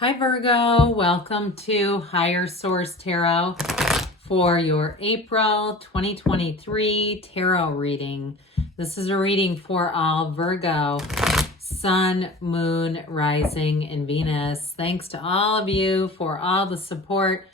Hi Virgo, welcome to Higher Source Tarot for your April 2023 tarot reading. This is a reading for all Virgo, Sun, Moon, Rising, and Venus. Thanks to all of you for all the support.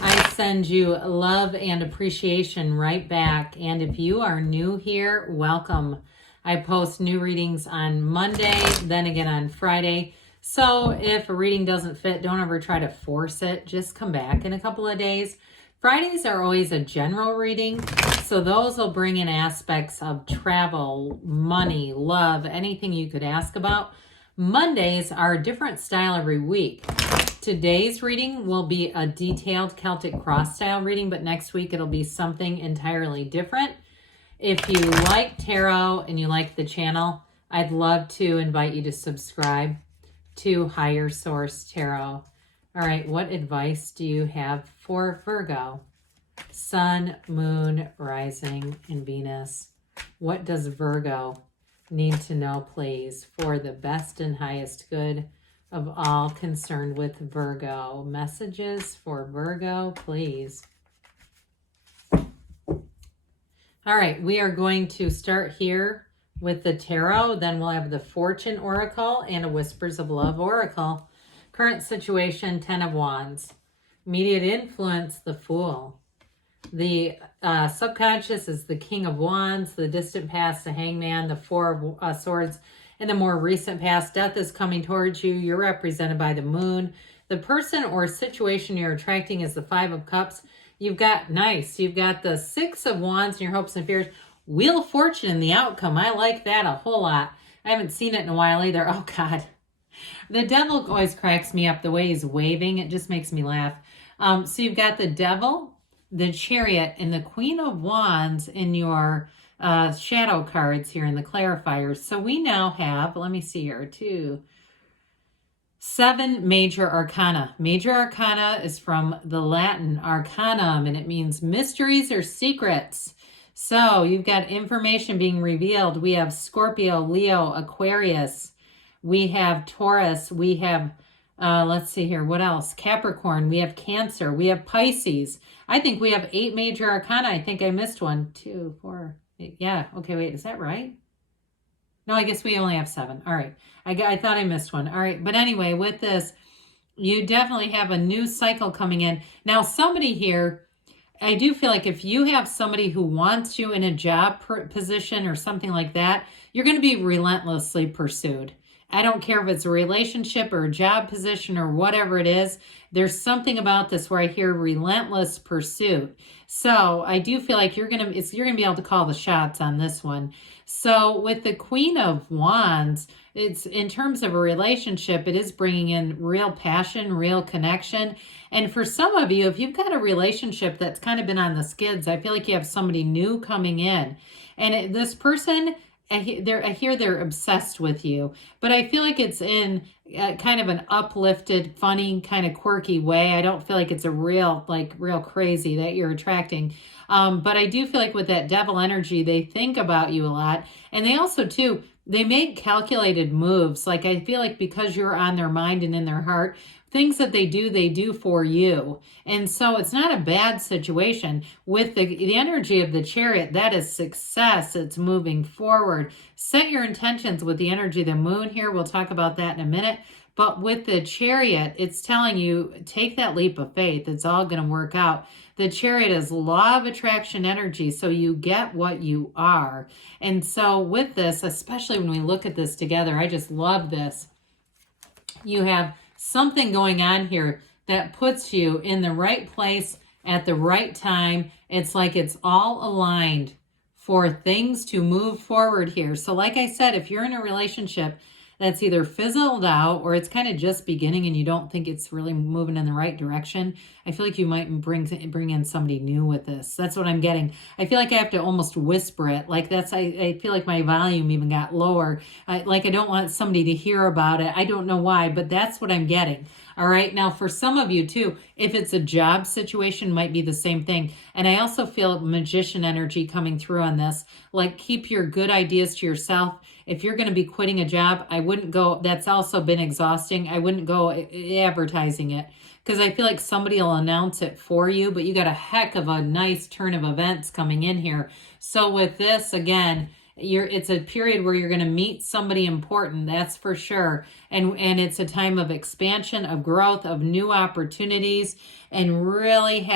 I send you love and appreciation right back. And if you are new here, welcome. I post new readings on Monday, then again on Friday. So if a reading doesn't fit, don't ever try to force it. Just come back in a couple of days. Fridays are always a general reading, so those will bring in aspects of travel, money, love, anything you could ask about. Mondays are a different style every week. Today's reading will be a detailed Celtic cross style reading, but next week it'll be something entirely different. If you like tarot and you like the channel, I'd love to invite you to subscribe to Higher Source Tarot. All right, what advice do you have for Virgo? Sun, Moon, Rising, and Venus. What does Virgo need to know, please, for the best and highest good of all concerned with Virgo? Messages for Virgo, please. All right, we are going to start here with the tarot. Then we'll have the Fortune Oracle and a Whispers of Love Oracle. Current situation, 10 of Wands. Immediate influence, the Fool. The subconscious is the King of Wands. The distant past, the Hangman. The Four of Swords. In the more recent past, death is coming towards you. You're represented by the Moon. The person or situation you're attracting is the Five of Cups. You've got the Six of Wands in your hopes and fears. Wheel of Fortune in the outcome. I like that a whole lot. I haven't seen it in a while either. Oh, God. The Devil always cracks me up. The way he's waving, it just makes me laugh. So you've got the Devil, the Chariot, and the Queen of Wands in your shadow cards here in the clarifiers. So we now have, let me see here, 7 major arcana. Major arcana is from the Latin arcanum, and it means mysteries or secrets. So you've got information being revealed. We have Scorpio, Leo, Aquarius. We have Taurus. We have, let's see here, what else? Capricorn. We have Cancer. We have Pisces. I think we have 8 major arcana. I think I missed one. 2, 4, 8. Yeah. Okay, wait, is that right? No, I guess we only have 7. All right. I thought I missed one. All right. But anyway, with this, you definitely have a new cycle coming in. Now, somebody here, I do feel like if you have somebody who wants you in a job position or something like that, you're going to be relentlessly pursued. I don't care if it's a relationship or a job position or whatever it is. There's something about this where I hear relentless pursuit. So I do feel like you're gonna be able to call the shots on this one. So with the Queen of Wands, it's in terms of a relationship, it is bringing in real passion, real connection. And for some of you, if you've got a relationship that's kind of been on the skids, I feel like you have somebody new coming in. And this person, I hear they're obsessed with you, but I feel like it's in kind of an uplifted, funny, kind of quirky way. I don't feel like it's a real crazy that you're attracting. But I do feel like with that Devil energy, they think about you a lot. And they also, too, they make calculated moves. Like I feel like because you're on their mind and in their heart, things that they do for you. And so it's not a bad situation. With the energy of the Chariot, that is success. It's moving forward. Set your intentions with the energy of the Moon here. We'll talk about that in a minute. But with the Chariot, it's telling you, take that leap of faith. It's all going to work out. The Chariot is law of attraction energy, so you get what you are. And so with this, especially when we look at this together, I just love this. You have something going on here that puts you in the right place at the right time. It's like it's all aligned for things to move forward here. So like I said, if you're in a relationship that's either fizzled out or it's kind of just beginning and you don't think it's really moving in the right direction, I feel like you might bring in somebody new with this. That's what I'm getting. I feel like I have to almost whisper it. Like I feel like my volume even got lower. I don't want somebody to hear about it. I don't know why, but that's what I'm getting. All right. Now, for some of you too, if it's a job situation, might be the same thing. And I also feel magician energy coming through on this. Like keep your good ideas to yourself. If you're going to be quitting a job, I wouldn't go, that's also been exhausting. I wouldn't go advertising it, because I feel like somebody will announce it for you, but you got a heck of a nice turn of events coming in here. So with this, again, it's a period where you're going to meet somebody important, that's for sure. And it's a time of expansion, of growth, of new opportunities, and really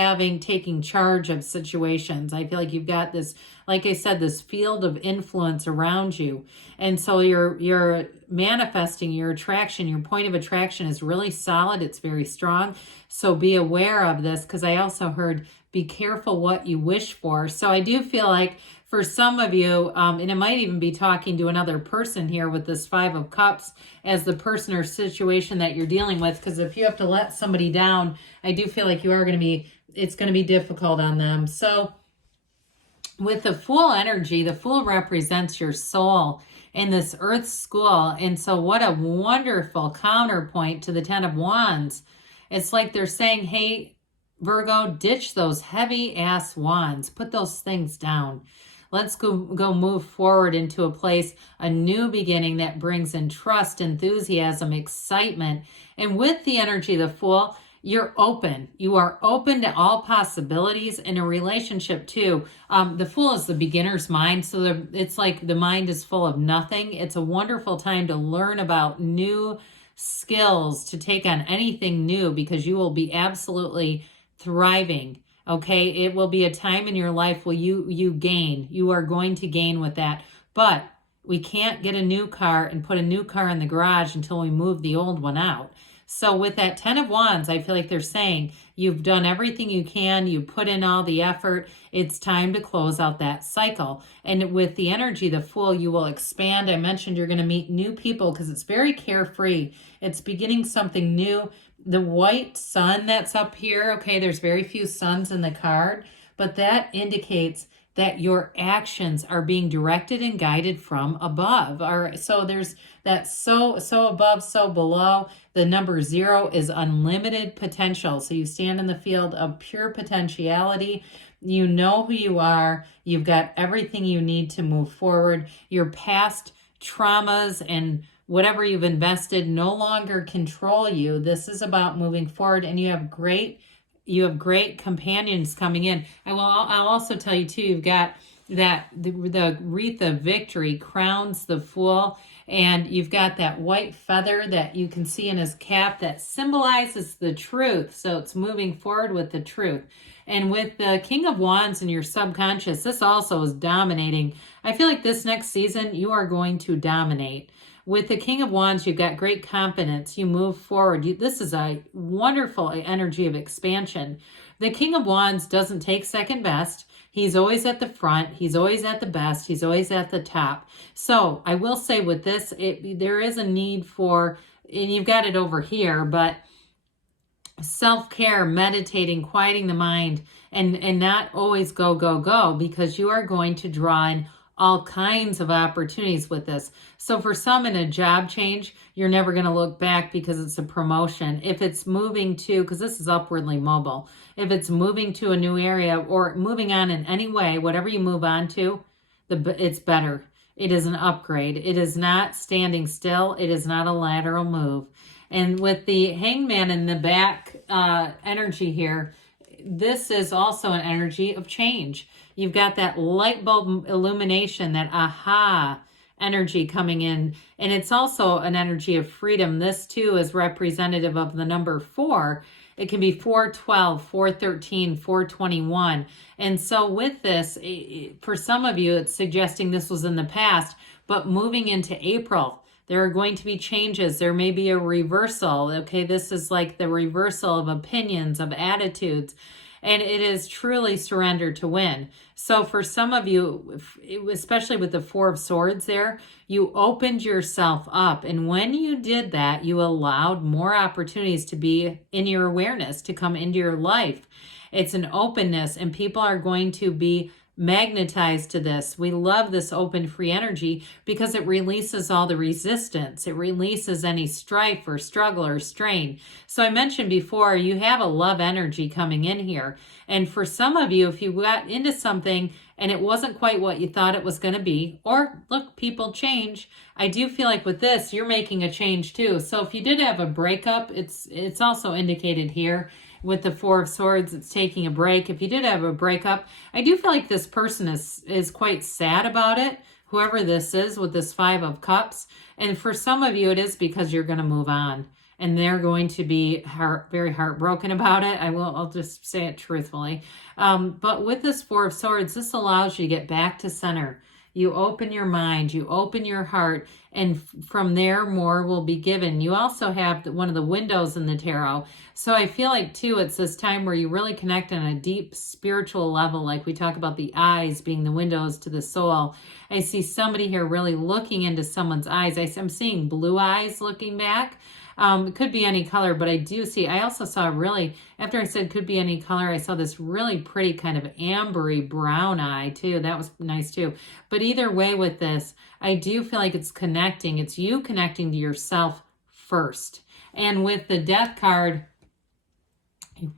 taking charge of situations. I feel like you've got this, like I said, this field of influence around you. And so you're manifesting your attraction. Your point of attraction is really solid. It's very strong. So be aware of this, because I also heard be careful what you wish for. So I do feel like for some of you, and it might even be talking to another person here with this Five of Cups as the person or situation that you're dealing with, because if you have to let somebody down, I do feel like it's going to be difficult on them. So with the Fool energy, the Fool represents your soul in this Earth school. And so what a wonderful counterpoint to the Ten of Wands. It's like they're saying, hey, Virgo, ditch those heavy ass wands. Put those things down. Let's go move forward into a place, a new beginning that brings in trust, enthusiasm, excitement. And with the energy of the Fool, you're open. You are open to all possibilities in a relationship too. The Fool is the beginner's mind. So it's like the mind is full of nothing. It's a wonderful time to learn about new skills, to take on anything new, because you will be absolutely thriving. Okay, it will be a time in your life where you gain. You are going to gain with that. But we can't get a new car and put a new car in the garage until we move the old one out. So with that Ten of Wands, I feel like they're saying you've done everything you can. You put in all the effort. It's time to close out that cycle. And with the energy, the Fool, you will expand. I mentioned you're going to meet new people because it's very carefree. It's beginning something new. The white sun that's up here, okay, there's very few suns in the card, but that indicates that your actions are being directed and guided from above. All right, so there's that so above, so below. The number 0 is unlimited potential. So you stand in the field of pure potentiality. You know who you are. You've got everything you need to move forward. Your past traumas and whatever you've invested no longer control you. This is about moving forward, and you have great companions coming in. I'll also tell you too, you've got that the wreath of victory crowns the Fool, and you've got that white feather that you can see in his cap that symbolizes the truth. So it's moving forward with the truth. And with the King of Wands in your subconscious, this also is dominating. I feel like this next season you are going to dominate. With the King of Wands, you've got great confidence. You move forward. This is a wonderful energy of expansion. The King of Wands doesn't take second best. He's always at the front. He's always at the best. He's always at the top. So I will say with this, there is a need for, and you've got it over here, but self-care, meditating, quieting the mind, and not always go, because you are going to draw in all kinds of opportunities with this. So for some in a job change, you're never going to look back because it's a promotion. If it's moving to, because this is upwardly mobile, if it's moving to a new area or moving on in any way, whatever you move on to, it's better. It is an upgrade. It is not standing still. It is not a lateral move. And with the Hangman in the back energy here, this is also an energy of change. You've got that light bulb illumination, that aha energy coming in. And it's also an energy of freedom. This too is representative of the number 4. It can be 412, 413, 421. And so with this, for some of you, it's suggesting this was in the past, but moving into April, there are going to be changes. There may be a reversal. Okay, this is like the reversal of opinions, of attitudes. And it is truly surrender to win. So for some of you, especially with the 4 of Swords there, you opened yourself up. And when you did that, you allowed more opportunities to be in your awareness, to come into your life. It's an openness, and people are going to be magnetized to this. We love this open free energy because it releases all the resistance. It releases any strife or struggle or strain. So I mentioned before, you have a love energy coming in here. And for some of you, if you got into something and it wasn't quite what you thought it was going to be, or look, people change. I do feel like with this, you're making a change too. So if you did have a breakup, it's also indicated here. With the Four of Swords, it's taking a break. If you did have a breakup, I do feel like this person is quite sad about it, whoever this is with this Five of Cups. And for some of you, it is because you're going to move on. And they're going to be very heartbroken about it. I'll just say it truthfully. But with this Four of Swords, this allows you to get back to center. You open your mind, you open your heart, and from there, more will be given. You also have one of the windows in the tarot. So I feel like, too, it's this time where you really connect on a deep spiritual level, like we talk about the eyes being the windows to the soul. I see somebody here really looking into someone's eyes. I'm seeing blue eyes looking back. It could be any color, but I also saw really, after I said could be any color, I saw this really pretty kind of ambery brown eye too. That was nice too. But either way with this, I do feel like it's connecting. It's you connecting to yourself first. And with the Death card,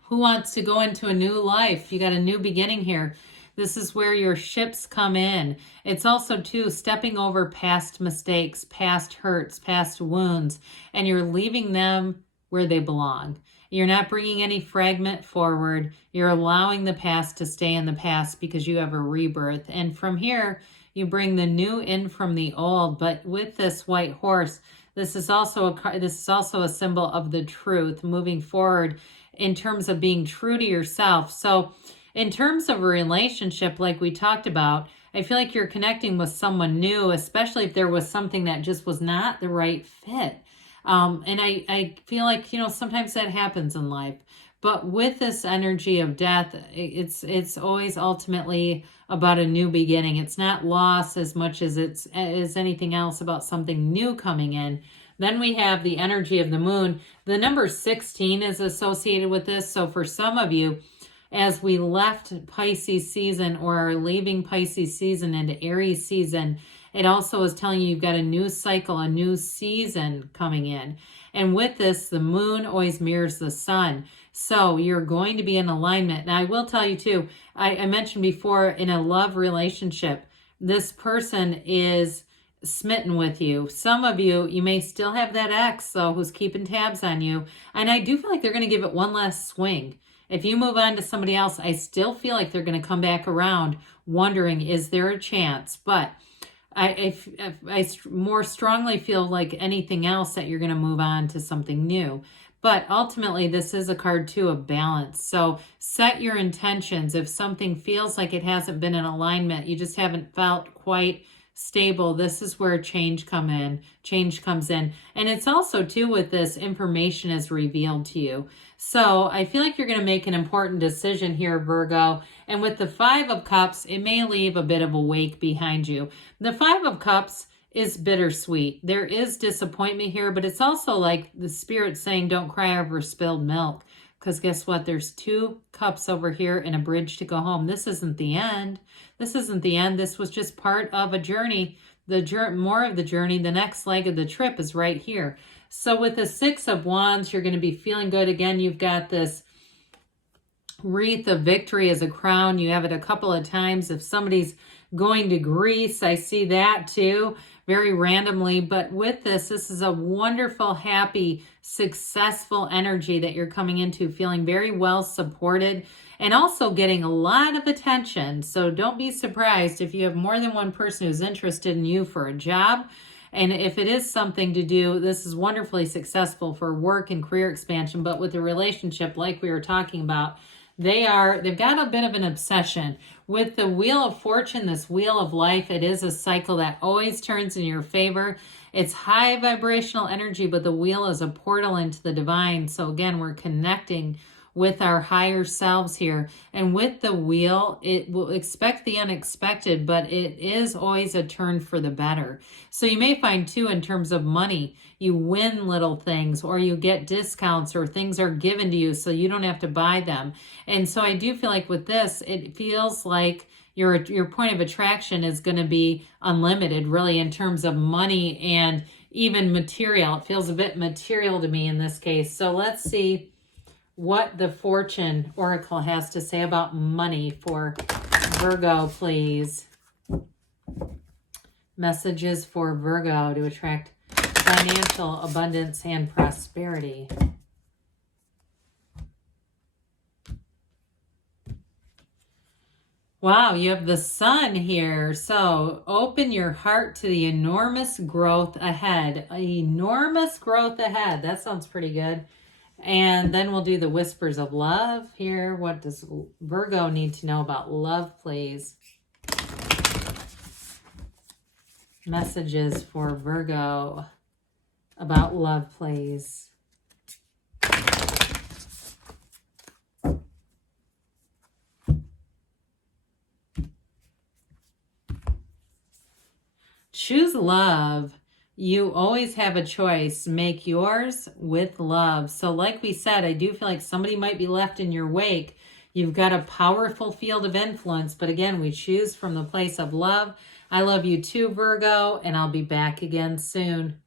who wants to go into a new life? You got a new beginning here. This is where your ships come in. It's also, too, stepping over past mistakes, past hurts, past wounds, and you're leaving them where they belong. You're not bringing any fragment forward. You're allowing the past to stay in the past because you have a rebirth. And from here, you bring the new in from the old. But with this white horse, this is also a symbol of the truth, moving forward in terms of being true to yourself. So in terms of a relationship, like we talked about, I feel like you're connecting with someone new, especially if there was something that just was not the right fit. And I feel like, sometimes that happens in life. But with this energy of death, it's always ultimately about a new beginning. It's not loss as much as it's as anything else about something new coming in. Then we have the energy of the moon. The number 16 is associated with this. So for some of you, as we left Pisces season or are leaving Pisces season into Aries season, it also is telling you you've got a new cycle, a new season coming in. And with this, the moon always mirrors the sun. So you're going to be in alignment. Now, I will tell you too, I mentioned before, in a love relationship, this person is smitten with you. Some of you, you may still have that ex, though, who's keeping tabs on you. And I do feel like they're going to give it one last swing. If you move on to somebody else, I still feel like they're going to come back around wondering, is there a chance? But I more strongly feel like anything else that you're going to move on to something new. But ultimately, this is a card, too, of balance. So set your intentions. If something feels like it hasn't been in alignment, you just haven't felt quite stable, this is where change comes in. And it's also, too, with this, information is revealed to you. So I feel like you're going to make an important decision here, Virgo. And with the Five of Cups, it may leave a bit of a wake behind you. The Five of Cups is bittersweet. There is disappointment here, but it's also like the Spirit saying, don't cry over spilled milk. Because guess what? There's 2 cups over here and a bridge to go home. This isn't the end. This isn't the end. This was just part of a journey. More of the journey, the next leg of the trip is right here. So with the Six of Wands, you're going to be feeling good. Again, you've got this wreath of victory as a crown. You have it a couple of times. If somebody's going to Greece, I see that too, very randomly. But with this is a wonderful, happy, successful energy that you're coming into, feeling very well supported and also getting a lot of attention. So don't be surprised if you have more than one person who's interested in you for a job. And if it is something to do, this is wonderfully successful for work and career expansion. But with a relationship, like we were talking about, they've got a bit of an obsession. With the Wheel of Fortune, this Wheel of Life, it is a cycle that always turns in your favor. It's high vibrational energy, but the wheel is a portal into the divine. So again, we're connecting with our higher selves here. And with the wheel, it will expect the unexpected, but it is always a turn for the better. So you may find too, in terms of money, you win little things or you get discounts or things are given to you so you don't have to buy them. And so I do feel like with this, it feels like your point of attraction is going to be unlimited, really, in terms of money and even material. It feels a bit material to me in this case. So let's see what the Fortune Oracle has to say about money for Virgo, please. Messages for Virgo to attract financial abundance and prosperity. Wow, you have the Sun here. So open your heart to the enormous growth ahead. Enormous growth ahead. That sounds pretty good. And then we'll do the whispers of love here. What does Virgo need to know about love, please? Messages for Virgo about love, please. Choose love. You always have a choice. Make yours with love. So like we said, I do feel like somebody might be left in your wake. You've got a powerful field of influence, but again, we choose from the place of love. I love you too, Virgo, and I'll be back again soon.